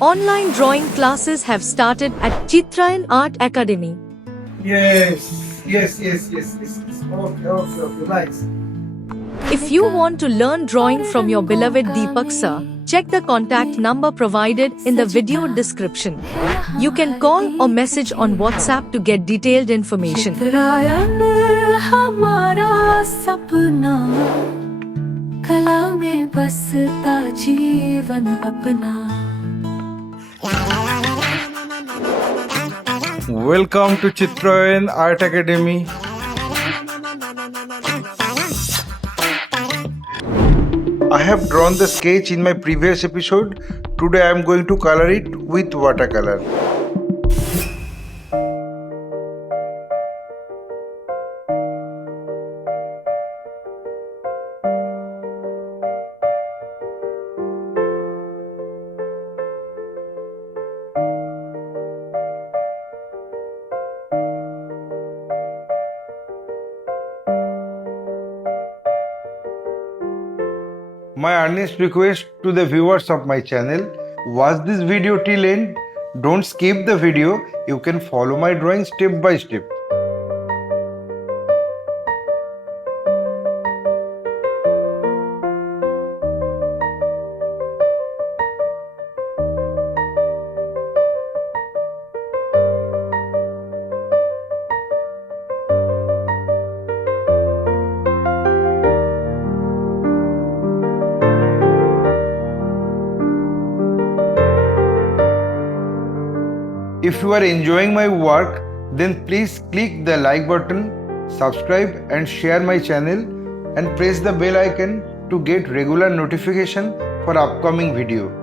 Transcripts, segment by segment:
Online drawing classes have started at Chitrayan Art Academy. Yes. Okay, nice. If you want to learn drawing from your beloved Dipak sir, check the contact number provided in the video description. You can call or message on WhatsApp to get detailed information. चित्रायन हमारा सपना कला में बसता जीवन अपना. Welcome to Chitrayan Art Academy. I have drawn the sketch in my previous episode. Today I am going to color it with watercolor. My earnest request to the viewers of my channel, watch this video till end. Don't skip the video. You can follow my drawing step by step. If you are enjoying my work, then please click the like button, subscribe and share my channel and press the bell icon to get regular notification for upcoming video.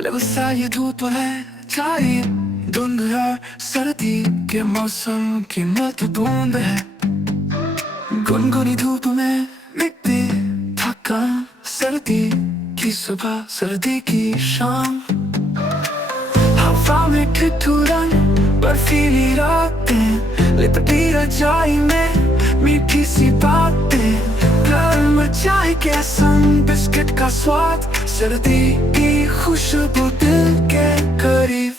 अलग सा ये धूप है छाई, धुंध है सर्दी के मौसम की मत बूंद है। गुनगुनी धूप में मिटती थकान, सर्दी की सुबह सर्दी की शाम। हवा में ठिठुरन बर्फीली रातें, लिपटी रजाई में मीठी सी बातें। गर्म चाय के संग बिस्किट का स्वाद, सर्दी की खुशबू दिल के करीब।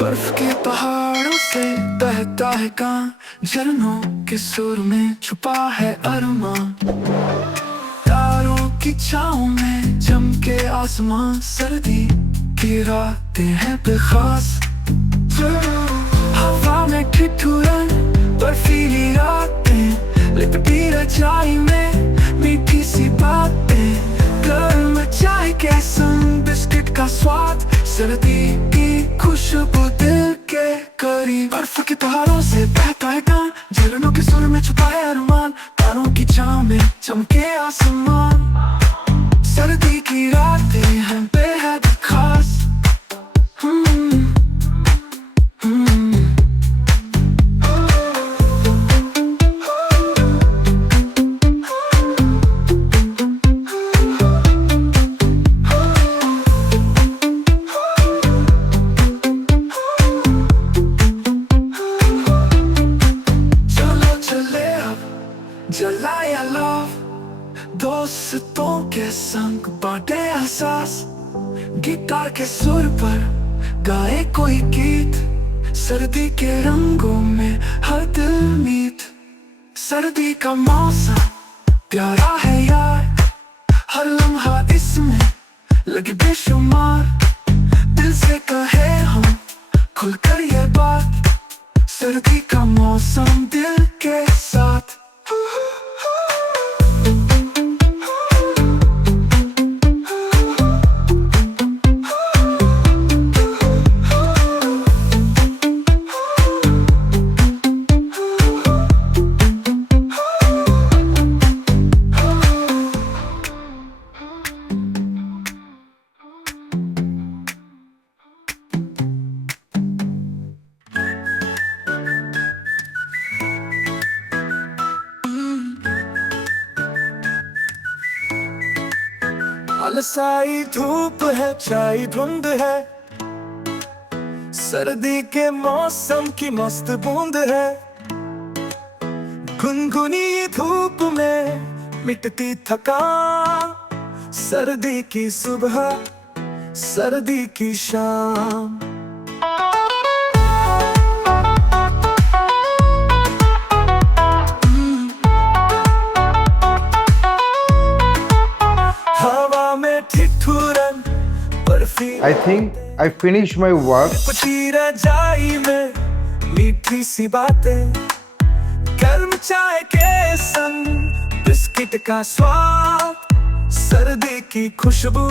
बर्फ के पहाड़ों से बहता है कान, झरनों के सुर में छुपा है अरमां। तारों की छाँव में चमके आसमां, सर्दी की रातें हैं बेखास। हवा में ठिठुरन बर्फीली रातें, लिपटी रजाई में मीठी सी बातें। गर्म चाय के संग बिस्किट का स्वाद, सर्दी की खुशबू दिल के करीब। बर्फ के पहाड़ों से बहता है कान, झरनों के सुर में छुपा है अरमान। तारों की छाँव में चमके आसमान, सर्दी की रातें हैं बेहद खास। जलाया लव, दोस्तों के संग बांटे एहसास। गिटार के सुर पर गाए कोई गीत, सर्दी के रंगों में हर दिल मीत। सर्दी का मौसम प्यारा है यार, हर लम्हा इसमें लगे बेशुमार। दिल से कहे हम खुलकर ये बात, सर्दी का मौसम दिल के साथ। अलसाई धूप है, छाई धुंध है, सर्दी के मौसम की मस्त बूंद है। गुनगुनी धूप में मिटती थकान, सर्दी की सुबह सर्दी की शाम। I think I finished my work. रजाई में मीठी सी बातें, गर्म चाय के संग बिस्किट का स्वाद, सर्दी की खुशबू